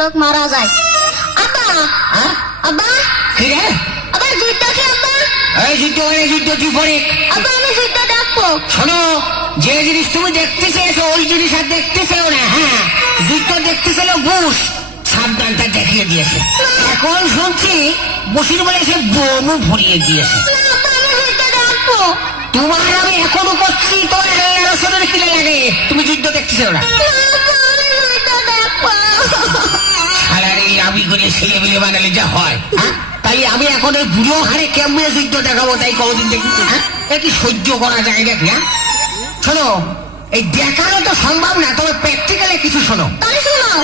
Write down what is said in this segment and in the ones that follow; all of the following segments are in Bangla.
লোক মারা যায়। আব্বা আব্বা কি রে? আব্বা যুদ্ধ কি আব্বা? এই যুদ্ধ মানে যুদ্ধ তুই পরে আব্বা আমি যুদ্ধ দেখবো। শোনো, যে জিনিস তুমি দেখতে চেয়েছো ওই জিনিস আর দেখতে চেও না। হ্যাঁ, যুদ্ধ দেখতে চেলো বুশ, সাবধানটা দেখিয়ে দিয়েছে। এখন শুনছি বসির বলে সে বোমও ভরিয়ে দিয়েছে। না আব্বা আমি যুদ্ধ দেখবো। তোমার আমি এখনো করছি, তোমার আলোচনার কিনে লাগে, তুমি যুদ্ধ দেখতেছো না। না আব্বা আমি যুদ্ধ দেখবো। সারারে আমি করে ছেলে মেলে বানালে যা হয়, হ্যাঁ? তাই আমি এখন ওই বুড়ো হারে কেমনে যুদ্ধ দেখাবো, তাই কতদিন দেখি। হ্যাঁ, এ কি সহ্য করা যায় নাকি? হ্যাঁ, শোনো, এই দেখানো তো সম্ভব না, তবে প্র্যাকটিক্যালে কিছু শোনো। তাই শোনাও।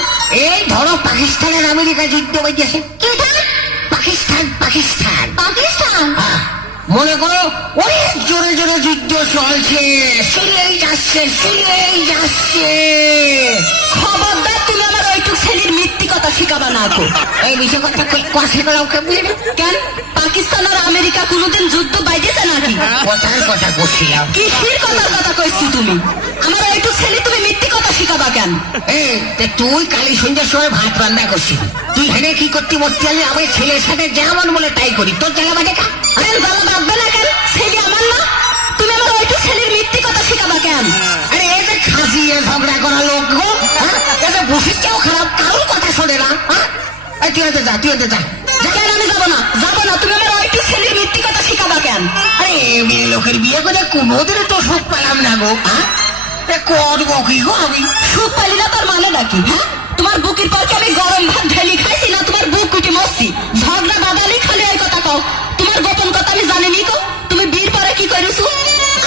এই ধরো পাকিস্তান আর আমেরিকা যুদ্ধ হইতেছে। কিটা? পাকিস্তান পাকিস্তান পাকিস্তান। হ্যাঁ, মনে করো অনেক জোরে জোরে যুদ্ধ চলছে, সিরিয়েই যাচ্ছে। খবরদার তুমি আমার ওইটুক ছেলের মিথ্যি কথা শিখাবা না তো। এই বিষয় কথা কথা বলা কেমন? কেন পাকিস্তান আর আমেরিকা কোনোদিন যুদ্ধ বাইরেছে নাকি? কথার কথা করছিলাম। কিসের কথার কথা কইছি তুমি? আমার ওইটুক ছেলে তুমি মিথ্যি কথা শিখাবা কেন? এই তে তুই কালী সন্ধ্যার সময় ভাত রান্না করছিস, তুই হেনে কি করতে মরতে আমি আমার ছেলের সাথে যেমন বলে তাই করি, তোর জ্বালা বাজে কা? কেন জ্বালা বাঁধবে না কেন? ছেলে আমার না, তুমি আমার ওইটুক ছেলের মিথ্যি কথা শিখাবা কেন? আরে এই যে খাসিয়ে ঝগড়া করা লোক গো, হ্যাঁ, এই যে বসির চেয়েও খারাপ, কারোর কথা শোনে না। হ্যাঁ, এই তুই হতে যা, তুই হতে যা। কেন আমি যাবো না? তুমি আমার ওইটুক ছেলের মিথ্যি কথা শিখাবা কেন? আরে মেয়ে লোকের বিয়ে করে কোনোদিন তো সুখ পেলাম না গো। হ্যাঁ, করবো কি গো আমি? সুখ পাইলি না তার মানে নাকি? হ্যাঁ, তোমার বুকের পর কি আমি গরম ভাত ঢেলি খাইছি না তোমার বুক কুটি মরছি? ঝগড়া বাদালি খালি এই কথা কও। তোমার গোপন কথা আমি জানিনি কো। তুমি বিয়ের পরে কি করেছো?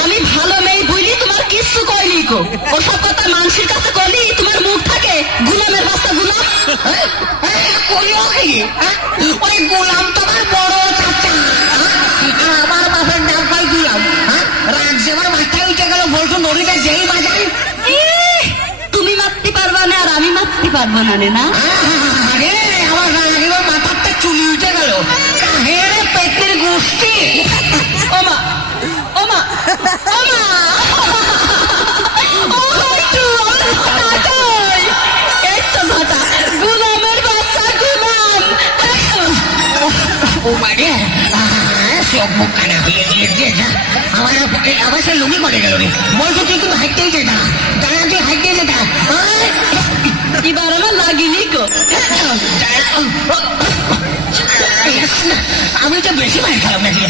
আমি ভালো মেয়ে বুঝলি তোমার কিচ্ছু কইনি কো। ওসব কথা মানুষের কাছে কইলি তোমার মুখ থাকে গুলামের বাচ্চা গুলাম। ওই গোলাম তোমার বড় চাচা, আর আমার বাপের নাম পাই গোলাম। রাত যেবার মাথায় উঠে গেল, বলতো নদীতে যেই বাজাই। তুমি মারতে পারবা না আর আমি মারতে পারবো না রে না? আরে আমার রাগের মাথারটা চুলি উঠে গেল, কাহের পেটের গোষ্ঠী। ওমা ওমা ওমা গুলামের বাচ্চা গুলাম। ও মানে সব মুখ কানা হয়ে গিয়েছে। আমার সে লুঙ্গি করে গেল রে, বলতো তুই কিন্তু হাঁটতেই যেতা, দাঁড়া তুই হাঁটতেই যেতা। এবার আমার লাগিনি কো। আমি তো বেশি মার খেলাম নাকি?